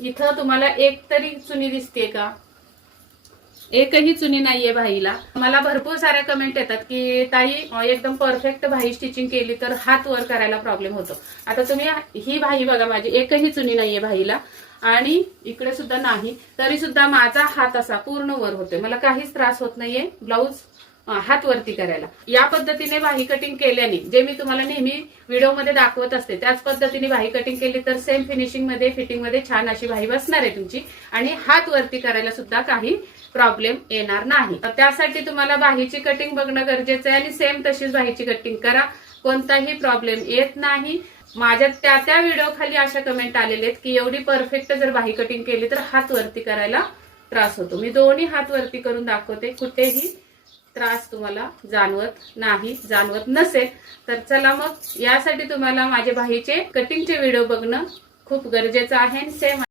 इथं तुम्हाला एक तरी चुनी दिसते का? एकही चुनी नाहीये भाईला. मला भरपूर साऱ्या कमेंट येतात की ताई एकदम परफेक्ट भाई स्टिचिंग केली तर हात वर करायला प्रॉब्लेम होतो. आता तुम्ही ही भाई बघा, माझी एकही चुनी नाहीये भाईला आणि इकडे सुद्धा नाही, तरी सुद्धा माझा हात असा पूर्ण वर होतोय. मला काहीच त्रास होत नाहीये ब्लाऊज हात वरती करायला. या पद्धतीने भाई कटिंग केल्याने, जे मी तुम्हाला नेहमी व्हिडिओमध्ये दाखवत असते त्याच पद्धतीने भाई कटिंग केली तर सेम फिनिशिंग मध्ये, फिटिंग मध्ये छान अशी भाई बसणार आहे तुमची आणि हात वरती करायला सुद्धा काही प्रॉब्लेम येणार नाही. त्यासाठी तुम्हाला भाईची कटिंग बघणं गरजेचं आहे आणि सेम तशीच भाईची कटिंग करा, कोणताही प्रॉब्लेम येत नाही. माझ्या त्या व्हिडिओ खाली अशा कमेंट आलेले आहेत की एवढी परफेक्ट जर भाई कटिंग केली तर हात वरती करायला त्रास होतो. मी दोन्ही हात वरती करून दाखवते, कुठेही त्रास तुम्हाला जाणवत नाही. जाणवत नसेल तर चला मग यासाठी तुम्हाला माझे भाईचे कटिंगचे व्हिडिओ बघणं खूप गरजेचं आहे. सेम